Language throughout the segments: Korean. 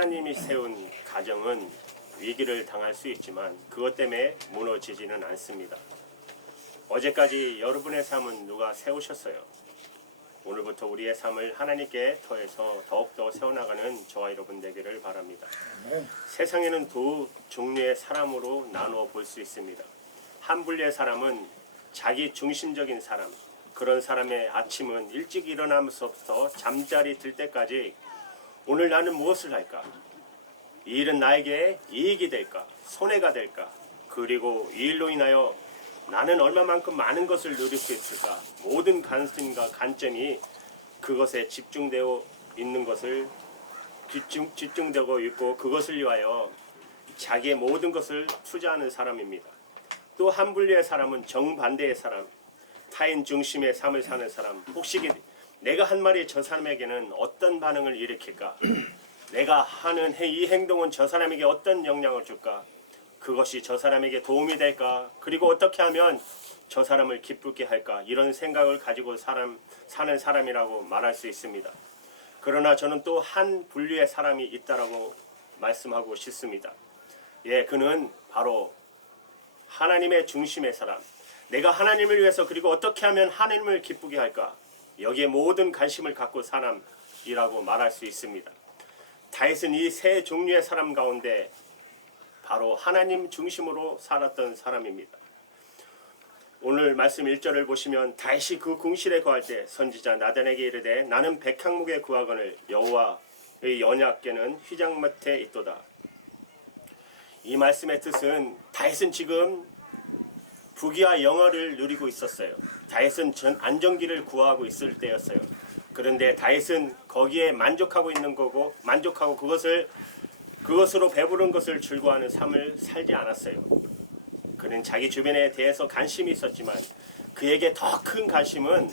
하나님이 세운 가정은 위기를 당할 수 있지만 그것 때문에 무너지지는 않습니다. 어제까지 여러분의 삶은 누가 세우셨어요? 오늘부터 우리의 삶을 하나님께 더해서 더욱더 세워나가는 저와 여러분 되기를 바랍니다. 세상에는 두 종류의 사람으로 나누어 볼 수 있습니다. 한 분류의 사람은 자기 중심적인 사람, 그런 사람의 아침은 일찍 일어나면서부터 잠자리 들 때까지 오늘 나는 무엇을 할까? 이 일은 나에게 이익이 될까? 손해가 될까? 그리고 이 일로 인하여 나는 얼마만큼 많은 것을 누릴 수 있을까? 모든 관심과 관점이 그것에 집중되어 있는 것을 집중되고 있고 그것을 위하여 자기의 모든 것을 투자하는 사람입니다. 또 한 분류의 사람은 정반대의 사람, 타인 중심의 삶을 사는 사람. 혹시 내가 한 말이 저 사람에게는 어떤 반응을 일으킬까? 내가 하는 이 행동은 저 사람에게 어떤 영향을 줄까? 그것이 저 사람에게 도움이 될까? 그리고 어떻게 하면 저 사람을 기쁘게 할까? 이런 생각을 가지고 사는 사람이라고 말할 수 있습니다. 그러나 저는 또 한 분류의 사람이 있다라고 말씀하고 싶습니다. 그는 바로 하나님의 중심의 사람. 내가 하나님을 위해서 그리고 어떻게 하면 하나님을 기쁘게 할까? 여기에 모든 관심을 갖고 사람이라고 말할 수 있습니다. 다윗은 이 세 종류의 사람 가운데 바로 하나님 중심으로 살았던 사람입니다. 오늘 말씀 1절을 보시면 다윗이 그 궁실에 거할 때 선지자 나단에게 이르되 나는 백향목에 구하거늘 여호와의 언약궤는 휘장못에 있도다. 이 말씀의 뜻은 다윗은 지금 부귀와 영화를 누리고 있었어요. 다윗은 안정기를 구하고 있을 때였어요. 그런데 다윗은 거기에 만족하고 있는 거고 만족하고 그것으로 배부른 것을 즐거워하는 삶을 살지 않았어요. 그는 자기 주변에 대해서 관심이 있었지만 그에게 더 큰 관심은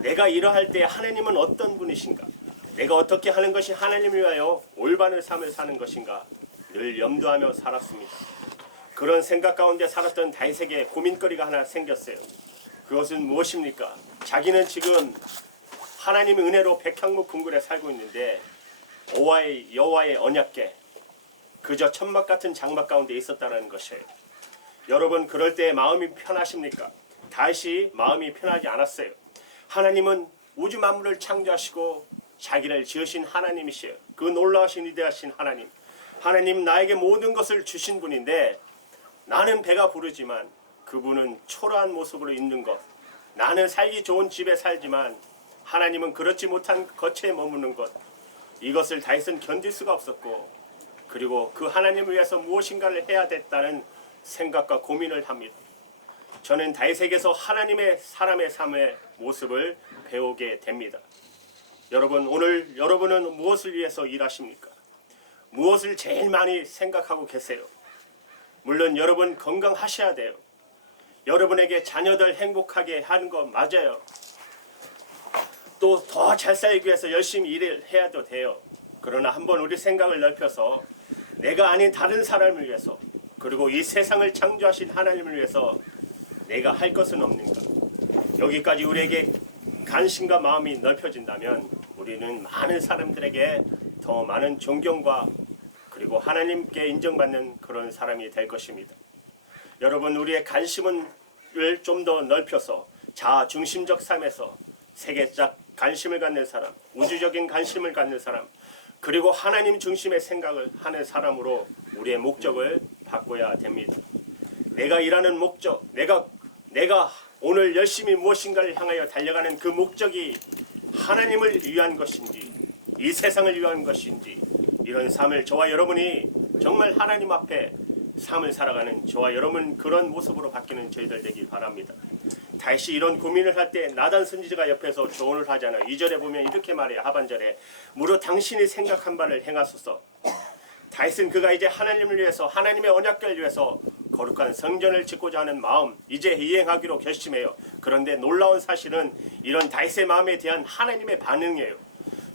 내가 이러할 때 하나님은 어떤 분이신가? 내가 어떻게 하는 것이 하나님을 위하여 올바른 삶을 사는 것인가? 늘 염두하며 살았습니다. 그런 생각 가운데 살았던 다윗에게 고민거리가 하나 생겼어요. 그것은 무엇입니까? 자기는 지금 하나님의 은혜로 백향목 궁궐에 살고 있는데 여호와의 언약궤 그저 천막 같은 장막 가운데 있었다는 것이에요. 여러분 그럴 때 마음이 편하십니까? 다윗이 마음이 편하지 않았어요. 하나님은 우주 만물을 창조하시고 자기를 지으신 하나님이시에요. 그 놀라우신 위대하신 하나님. 하나님 나에게 모든 것을 주신 분인데 나는 배가 부르지만 그분은 초라한 모습으로 있는 것. 나는 살기 좋은 집에 살지만 하나님은 그렇지 못한 거처에 머무는 것. 이것을 다윗은 견딜 수가 없었고 그리고 그 하나님을 위해서 무엇인가를 해야 됐다는 생각과 고민을 합니다. 저는 다윗에게서 하나님의 사람의 삶의 모습을 배우게 됩니다. 여러분 오늘 여러분은 무엇을 위해서 일하십니까? 무엇을 제일 많이 생각하고 계세요? 물론 여러분 건강하셔야 돼요. 여러분에게 자녀들 행복하게 하는 거 맞아요. 또 더 잘 살기 위해서 열심히 일을 해야도 돼요. 그러나 한번 우리 생각을 넓혀서 내가 아닌 다른 사람을 위해서 그리고 이 세상을 창조하신 하나님을 위해서 내가 할 것은 없는가? 여기까지 우리에게 관심과 마음이 넓혀진다면 우리는 많은 사람들에게 더 많은 존경과 그리고 하나님께 인정받는 그런 사람이 될 것입니다. 여러분 우리의 관심을 좀 더 넓혀서 자아 중심적 삶에서 세계적 관심을 갖는 사람, 우주적인 관심을 갖는 사람, 그리고 하나님 중심의 생각을 하는 사람으로 우리의 목적을 바꿔야 됩니다. 내가 일하는 목적, 내가 오늘 열심히 무엇인가를 향하여 달려가는 그 목적이 하나님을 위한 것인지 이 세상을 위한 것인지 이런 삶을 저와 여러분이 정말 하나님 앞에 삶을 살아가는 저와 여러분 그런 모습으로 바뀌는 저희들 되길 바랍니다. 다윗이 이런 고민을 할 때 나단 선지자가 옆에서 조언을 하잖아요. 2절에 보면 이렇게 말해요. 하반절에 무릇 당신이 생각한 바를 행하소서. 다윗은 그가 이제 하나님을 위해서 하나님의 언약궤를 위해서 거룩한 성전을 짓고자 하는 마음 이제 이행하기로 결심해요. 그런데 놀라운 사실은 이런 다윗의 마음에 대한 하나님의 반응이에요.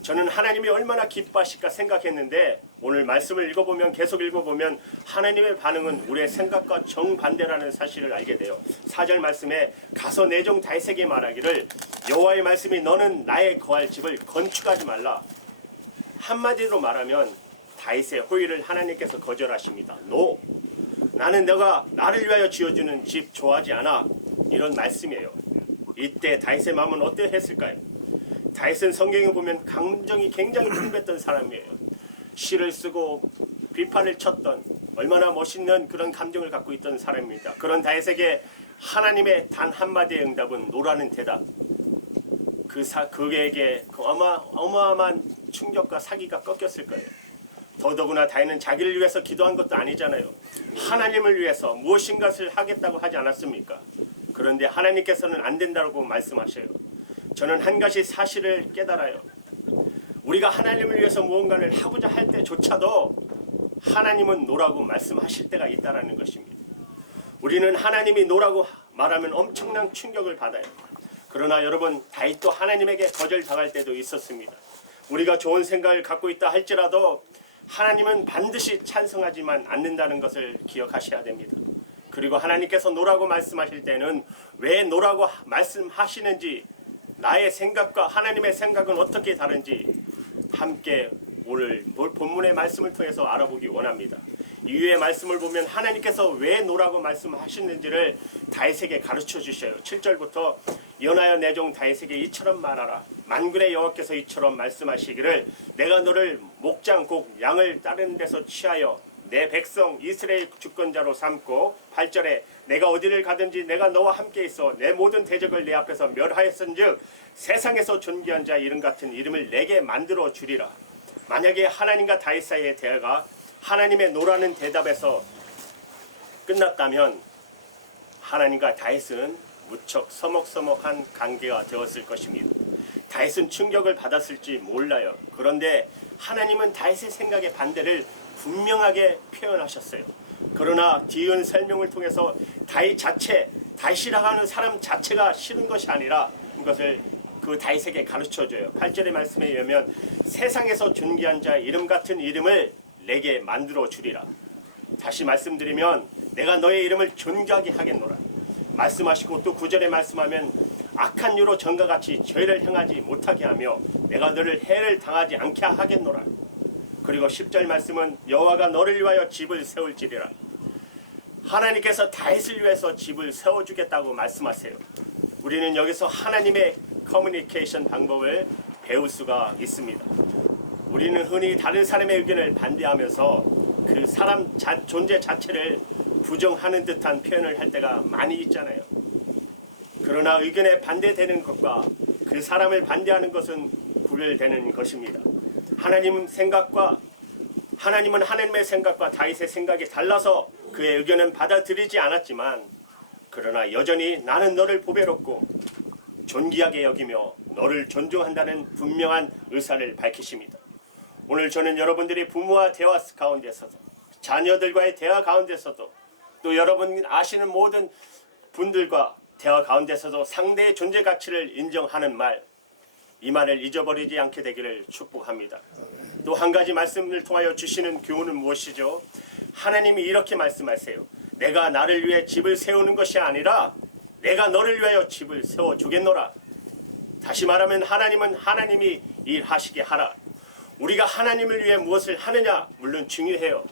저는 하나님이 얼마나 기뻐하실까 생각했는데 오늘 말씀을 계속 읽어보면 하나님의 반응은 우리의 생각과 정반대라는 사실을 알게 돼요. 4절 말씀에 가서 내종 다윗에게 말하기를 여호와의 말씀이 너는 나의 거할 집을 건축하지 말라. 한마디로 말하면 다윗의 호의를 하나님께서 거절하십니다. 노. 나는 너가 나를 위하여 지어주는 집 좋아하지 않아. 이런 말씀이에요. 이때 다윗의 마음은 어떠했을까요? 다윗은 성경에 보면 감정이 굉장히 풍부했던 사람이에요. 시를 쓰고 비판을 쳤던 얼마나 멋있는 그런 감정을 갖고 있던 사람입니다. 그런 다윗에게 하나님의 단 한마디의 응답은 노라는 대답. 그에게 어마어마한 충격과 사기가 꺾였을 거예요. 더더구나 다윗은 자기를 위해서 기도한 것도 아니잖아요. 하나님을 위해서 무엇인가를 하겠다고 하지 않았습니까? 그런데 하나님께서는 안 된다고 말씀하셔요. 저는 한 가지 사실을 깨달아요. 우리가 하나님을 위해서 무언가를 하고자 할 때조차도 하나님은 노라고 말씀하실 때가 있다는 것입니다. 우리는 하나님이 노라고 말하면 엄청난 충격을 받아요. 그러나 여러분, 다윗도 하나님에게 거절당할 때도 있었습니다. 우리가 좋은 생각을 갖고 있다 할지라도 하나님은 반드시 찬성하지만 않는다는 것을 기억하셔야 됩니다. 그리고 하나님께서 노라고 말씀하실 때는 왜 노라고 말씀하시는지, 나의 생각과 하나님의 생각은 어떻게 다른지 함께 오늘 본문의 말씀을 통해서 알아보기 원합니다. 이후의 말씀을 보면 하나님께서 왜 노라고 말씀하시는지를 다윗에게 가르쳐 주셔요. 7절부터 연하여 내 종 다윗에게 이처럼 말하라. 만군의 여호와께서 이처럼 말씀하시기를 내가 너를 목장 곧 양을 따르는 데서 취하여 내 백성 이스라엘 주권자로 삼고 8절에 내가 어디를 가든지 내가 너와 함께 있어 내 모든 대적을 내 앞에서 멸하였은즉 세상에서 존귀한 자 이름 같은 이름을 내게 만들어 주리라. 만약에 하나님과 다윗 사이의 대화가 하나님의 노라는 대답에서 끝났다면 하나님과 다윗은 무척 서먹서먹한 관계가 되었을 것입니다. 다윗은 충격을 받았을지 몰라요. 그런데 하나님은 다윗의 생각의 반대를 분명하게 표현하셨어요. 그러나 뒤은 설명을 통해서 다윗이라고 하는 사람 자체가 싫은 것이 아니라 이것을 그 다윗에게 가르쳐줘요. 8절의 말씀에 의하면 세상에서 존귀한 자 이름 같은 이름을 내게 만들어 주리라. 다시 말씀드리면 내가 너의 이름을 존귀하게 하겠노라 말씀하시고, 또 9절에 말씀하면 악한 유로 전과 같이 죄를 행하지 못하게 하며 내가 너를 해를 당하지 않게 하겠노라. 그리고 10절 말씀은 여호와가 너를 위하여 집을 세울지리라. 하나님께서 다윗을 위해서 집을 세워주겠다고 말씀하세요. 우리는 여기서 하나님의 커뮤니케이션 방법을 배울 수가 있습니다. 우리는 흔히 다른 사람의 의견을 반대하면서 그 사람 존재 자체를 부정하는 듯한 표현을 할 때가 많이 있잖아요. 그러나 의견에 반대되는 것과 그 사람을 반대하는 것은 구별되는 것입니다. 하나님은 하나님의 생각과 다윗의 생각이 달라서 그의 의견은 받아들이지 않았지만, 그러나 여전히 나는 너를 보배롭고 존귀하게 여기며 너를 존중한다는 분명한 의사를 밝히십니다. 오늘 저는 여러분들이 부모와 대화 가운데서도, 자녀들과의 대화 가운데서도, 또 여러분 아시는 모든 분들과 대화 가운데서도 상대의 존재 가치를 인정하는 말, 이 말을 잊어버리지 않게 되기를 축복합니다. 또 한 가지 말씀을 통하여 주시는 교훈은 무엇이죠? 하나님이 이렇게 말씀하세요. 내가 나를 위해 집을 세우는 것이 아니라 내가 너를 위하여 집을 세워주겠노라. 다시 말하면 하나님은 하나님이 일하시게 하라. 우리가 하나님을 위해 무엇을 하느냐 물론 중요해요.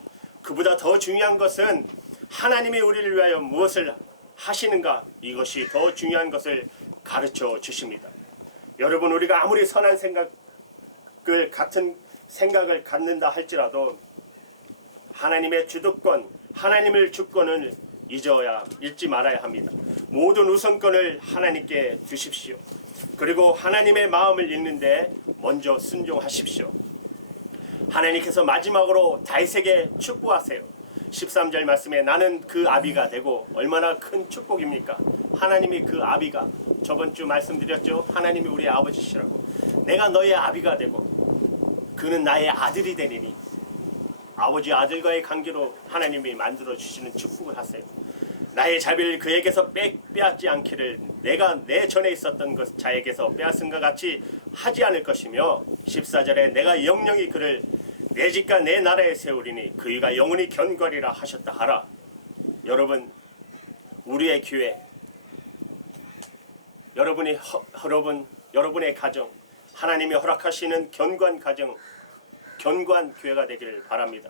그보다 더 중요한 것은 하나님이 우리를 위하여 무엇을 하시는가, 이것이 더 중요한 것을 가르쳐 주십니다. 여러분, 우리가 아무리 선한 같은 생각을 갖는다 할지라도 하나님의 주도권, 하나님을 주권을 잊지 말아야 합니다. 모든 우선권을 하나님께 두십시오. 그리고 하나님의 마음을 읽는데 먼저 순종하십시오. 하나님께서 마지막으로 다윗에게 축복하세요. 13절 말씀에 나는 그 아비가 되고, 얼마나 큰 축복입니까? 하나님이 그 아비가, 저번 주 말씀드렸죠. 하나님이 우리의 아버지시라고. 내가 너의 아비가 되고 그는 나의 아들이 되리니, 아버지 아들과의 관계로 하나님이 만들어 주시는 축복을 하세요. 나의 자비를 그에게서 빼앗지 않기를 내가 내 전에 있었던 자에게서 빼앗은 것 같이 하지 않을 것이며, 14절에 내가 영영이 그를 내 집과 내 나라에 세우리니 그이가 영원히 견고하리라 하셨다 하라. 여러분, 우리의 교회, 여러분의 가정, 하나님이 허락하시는 견고한 가정, 견고한 교회가 되기를 바랍니다.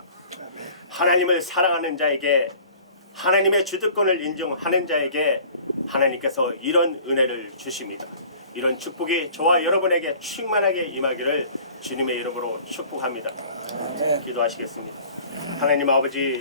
하나님을 사랑하는 자에게, 하나님의 주도권을 인정하는 자에게 하나님께서 이런 은혜를 주십니다. 이런 축복이 저와 여러분에게 충만하게 임하기를 주님의 이름으로 축복합니다. 기도하시겠습니다. 하나님 아버지,